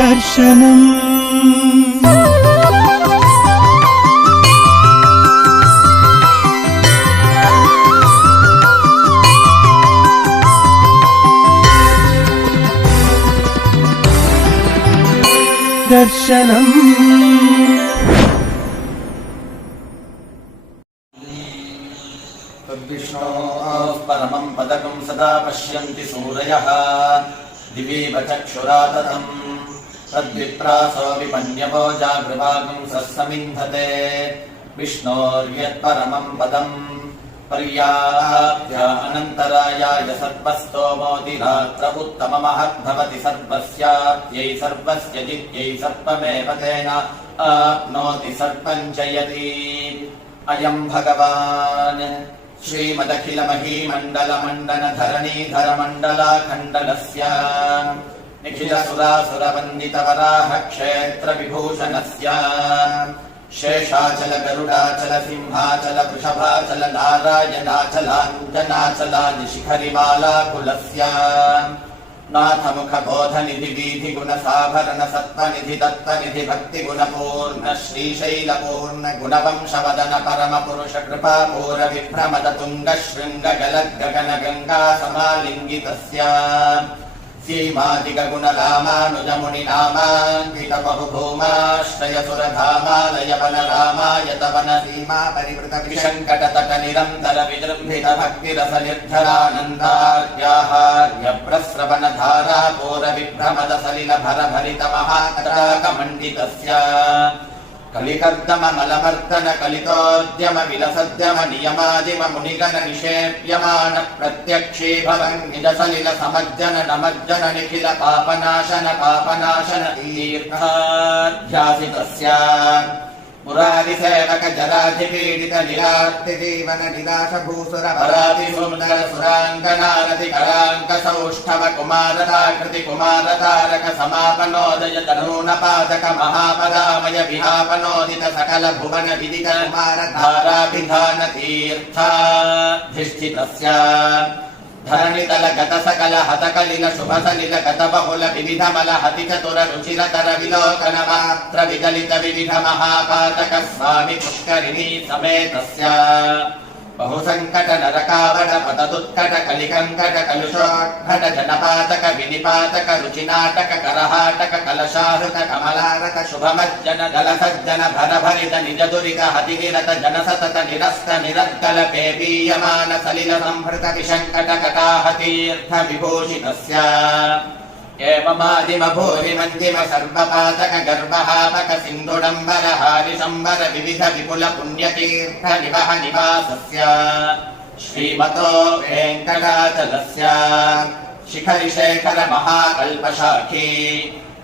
दर्शनम् दर्शनम् तद्विष्णोः परमं पदकं सदा पश्यन्ति सूरयः दिवीव चक्षुराततम् तद्विप्रासो विपन्यवो जागृभागं सस्समिन्धते विष्णोर्यत्परमं पदम् पर्याप्य अनन्तरायाय सर्वस्तोमोतिरात्र उत्तममहद्भवति सर्वस्याप्यै सर्वस्य जित्यै सर्वमेव तेन आप्नोति सर्वं जयति अयम् भगवान् श्रीमदखिलमहीमण्डलमण्डनधरणीधरमण्डलाखण्डलस्य निखिलसुरासुरवन्दितवराह क्षेत्रविभूषणस्य शेषाचल गरुडाचल सिंहाचल वृषभाचल नारायणाचलाञ्जनाचलादिशिखरिमालाकुलस्य नाथमुखबोधनिधि वीधिगुणसाभरण सत्त्वनिधि तत्त्वनिधि भक्तिगुणपूर्ण श्रीशैलपूर्ण गुणवंशवदन परमपुरुष कृपापूरविभ्रमदतुङ्गशृङ्गगलद्गगनगङ्गा समालिङ्गितस्य सीमादिगगुणरामानुजमुनिनामाङ्कितबहुभूमाश्रयसुरधामालयवनरामायतवन सीमा परिवृत विशङ्कटतट निरन्तर विजृम्भित भक्तिरसनिर्झरानन्दार्याहार्यप्रस्रवणधारा पूरविभ्रमद सलिल भरभरित महाकटाकमण्डितस्य कलिकर्दममलमर्दन कलितोद्यम विलसद्यम नियमादिम मुनिगण निषेप्यमान प्रत्यक्षी भवन् निज सलिल समज्जन नमज्जन निखिल पापनाशन तीर्थाध्यासितस्य मुरारिसेवक जराधिपीडित निरार्तिजीवन निराशभूसुर परातिसुन्दर सुराङ्गनारति कराङ्क सौष्ठव कुमारताकृति कुमारतारक समापनोदय तनूनपादक महापदामय विहापनोदित सकल भुवन विदित कुमारधाराभिधान तीर्थाधिष्ठितस्य धरणितल गत सकल हतकलिल शुभसलिल गत बहुल विविधमल हति चतुर रुचिरतर विलोकन मात्र विदलित विविध महापातक स्वामि पुष्करिणी समेतस्य बहुसङ्कट नरकावण पतदुत्कट कलिकङ्कट कलुषोद्भट जनपातक विनिपातक रुचिनाटक करहाटक कलशाहृत कमलारत शुभमज्जन जलसज्जन भरभरित निजदुरित हतिनिरत जनसतत निरस्त निरद्दल पेपीयमान सलिल संहृत विशङ्कट कटाहतीर्थ विभूषितस्य एवमादिम भूरि मञ्जिम सर्वपातक गर्भहापक सिन्धुडम्बर हारिशम्बर विविध विपुल पुण्यतीर्थ निवह निवासस्य श्रीमतो वेङ्कटाचलस्य शिखरिशेखर महाकल्पशाखी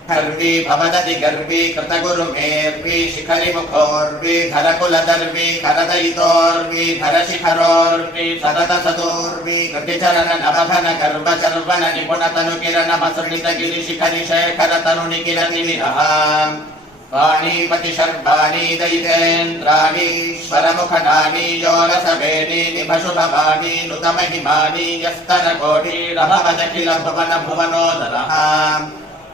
गर्वी भवदति गर्वी कृतगुरुमेर्वी शिखरि मुखोर्वी धरकुलदर्वी करदयितोर्वी धरशिखरोर्वी सतत सदोर्वी कृतिचरण नवघन गर्भचर्वण निपुणतनु किरण मसृणित गिरिशिखरि शेखर तरुणि किरति विरह वाणीपति शर्वाणी दयितेन्द्राणी स्वरमुखनानी योरसवेणी निभशुभवाणी नुतमहिमानी यस्तर कोटी रभवदखिल भुवन भुवनोदरः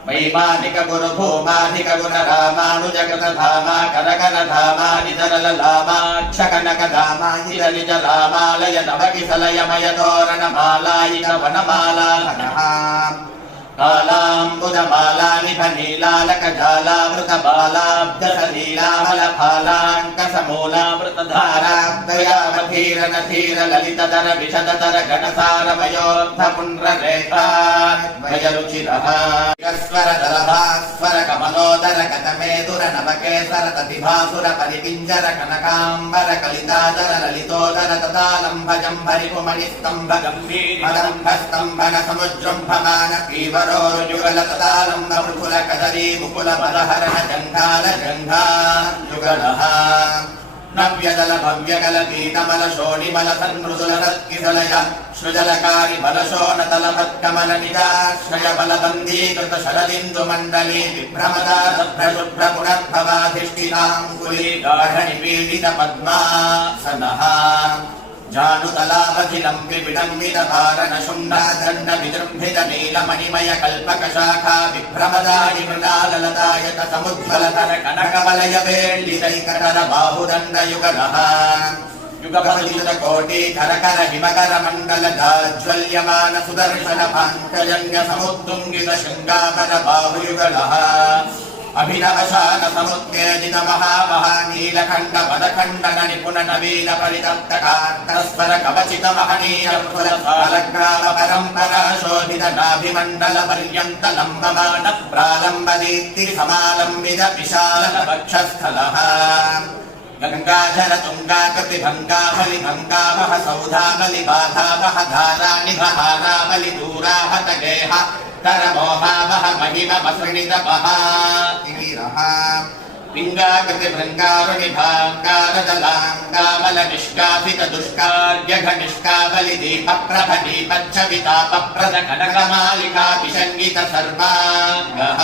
वैमानिक गुरु भूमाधिक गुण रामानुजगत धामा करगन धामा निधरल लामा क्षकनक धामा हिरनिज रामालय नवकिसलयमय तोरण मालायिक वनमाला कालाम्बुदमाला निभ नीलालक जालावृत बालाब्दसलीलामल फालाङ्कसमूलावृत धाराब्दयामधीरन धीर ललितधर विशदधर घटसारमयोर्ध पुण्ड्ररेखा वयरुचिरः स्वर दलभास्वर कमलोदर गतमेदुर नवकेसर ततिभासुर परिपिञ्जर कनकाम्बर कलितादर ललितोदर तदालम्भ जम्भरिपुमणि स्तम्भ गम्भीरम्भ स्तम्भन समुजृम्भमान युगल तदालम्ब मृकुल कदरी मुकुल बलहरण जङ्घाल जङ्घा युगलः नव्यदल भव्यकल पीतमल शोणिमल सन्मृदुल सत्किसलय सृजलकारि बलशोणतल मत्कमल निजाश्रय बलबन्धीकृत शरदिन्दु मण्डली विभ्रमदा सभ्रशुभ्र पुनर्भवाधिष्ठिताङ्कुली गाढनिपीडित पद्मासनः जानुतलावधिलं विविडम्बितभारणशुण्डादण्ड विजृम्भित नीलमणिमय कल्पकशाखा विभ्रमदायि मृणाललतायत समुज्ज्वलतर कनकवलय वेल्लितैकतर बाहुदण्डयुगलः युगपतियुत कोटि करकर हिमकर मण्डल जाज्वल्यमान सुदर्शन पाञ्चजन्य समुत्तुङ्गित शृङ्गाकर बाहुयुगलः अभिनवशान समुत्तेजित महानीलखण्ड पदखण्डन निपुण नवीन परितप्तकार्तस्वर कवचित महनीय फलग्राम परम्परा शोभित नाभिमण्डल पर्यन्त लम्बमान प्रालम्ब दीप्ति समालम्बित विशाल वक्षस्थलः गंगाधर तुंगाकृति भंगावलि भंगावह सौधावलि बाधावह धारानिभहारावलि दूराहत गेह करमोहावह महिम वसृणित महातिमिरः पिंगाकृति भृंगारुणि भांगारदलांगावल निष्कासित दुष्कार्यघ निष्कावलि दीप प्रभ दीपच्छविताप प्रद कनकमालिका विषङ्गित सर्वाङ्गः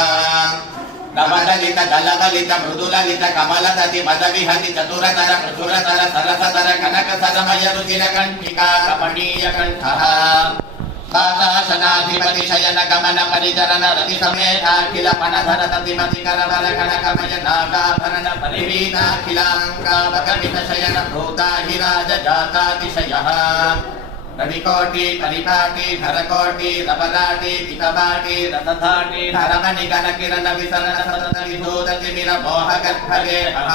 नवदलित दलवलित मृदुललित कमलदति मदविहति चतुरतर प्रचुरतर सरसतर कनक सरमय रुचिर कंठिका कमनीय कंठः पादाशनाधिपति शयन गमन परिचरण रति समेताखिल पणधर ततिमति करवर कनकमय नागाभरण परिवीताखिलाङ्गावगमित शयन भूताहिराज जातातिशयः रविकोटि परिपाटि धरकोटि रपराटि पितपाटि रतधाटि धरमणि गणकिरण विसरण सतत विधूतति विरमोह गर्भगेहः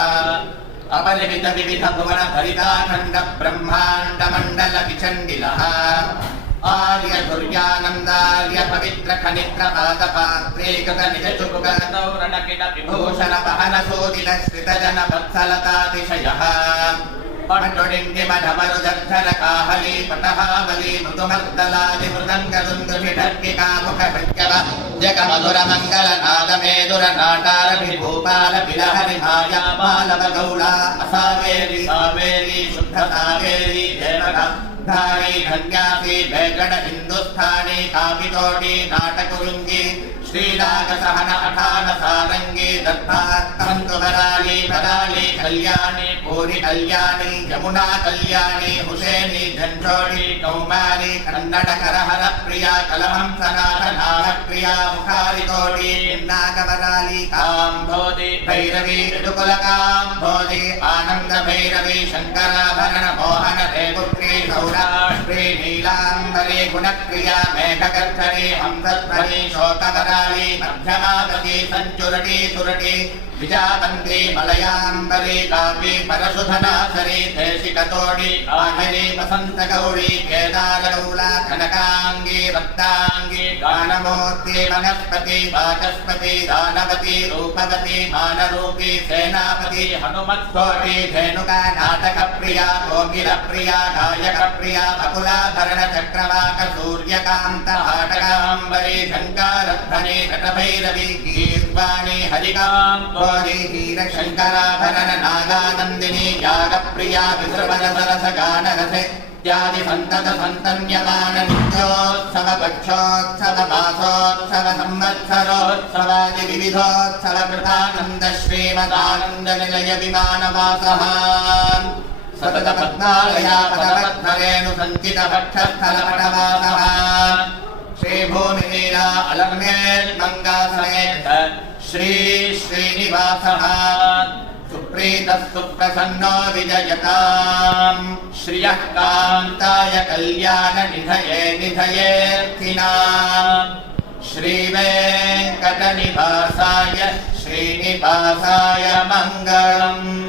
अपरिमित विविध भुवन भरिताखण्ड ब्रह्माण्ड मण्डल विचण्डिलः आर्य दुर्यानन्दार्य पवित्र खनित्र पादपात्रे कृत निज चुकुग तौरण किट विभूषण पहन सोदित श्रित जन वत्सलतातिशयः पटुडिण्डिमढमरुदर्धर काहली पटहावली मृदुमर्दलादि मृदङ्गदुन्दुभिढर्किका मुखभृत्यव जगमधुर मङ्गल नादमेदुर नाटार विभूपाल बिलहरि माया मालव गौला असावेरी सावेरी शुद्ध सावेरी देवगा धारी धन्यासी वेगड हिन्दुस्थानी कापितोटी नाटकुरुङ्गी श्रीराग सहन अठान सारंगी दत्तात्मन्तु वराली वराली कल्याणी पूरी कल्याणी यमुना कल्याणी हुसैनी झंझोड़ी कौमारी कन्नड करहर प्रिया कलहं सनातनाह प्रिया मुखारी कोटी नागवराली काम्भोधि भैरवी यदुकुल काम्भोधि आनंद भैरवी शंकराभरण मोहन देवपुत्री सौराष्ट्री नीलांबरी गुणप्रिया मेघगर्धरी हंसध्वनि शोकवरा मध्यमागति संचुरटी सुरटी विजावन्ती मलयांबरी कापी परशुधनासरी देशिकतोड़ी आहरी वसंत गौरी केदारगौला कनकांगी रक्तांगी गानमूर्ति वनस्पति वाचस्पति दानवती रूपवती मानरूपी सेनापति हनुमत्कोटि धेनुका नाटक प्रिया कोकिल प्रिया गायक प्रिया बकुलाभरण चक्रवाक सूर्यकांत हाटकांबरी झंकारध्वनि घटभैरवी गीर्वाणी हरिकांबोधि हीरशंकराभरण नागानंदिनी यागप्रिया विसृवण सरस गान रसे इत्यादि संतत संतन्यमान नित्योत्सव पक्षोत्सव मासोत्सव संवत्सरोत्सवादि विविधोत्सव कृतानंद श्रीमदानंद निलय विमानवासः सतत पद्मालया पदपद्मरेणु संचित भक्षस्थल पटवासः श्री भूमिलीला अलर्मेल मंगा समेत श्री श्रीनिवासः सुप्रीतस्तु प्रसन्नो विजयताम् श्रियः कान्ताय कल्याण निधये निधयेऽर्थिनाम् श्रीवेङ्कटनिवासाय श्रीनिवासाय मङ्गलम्।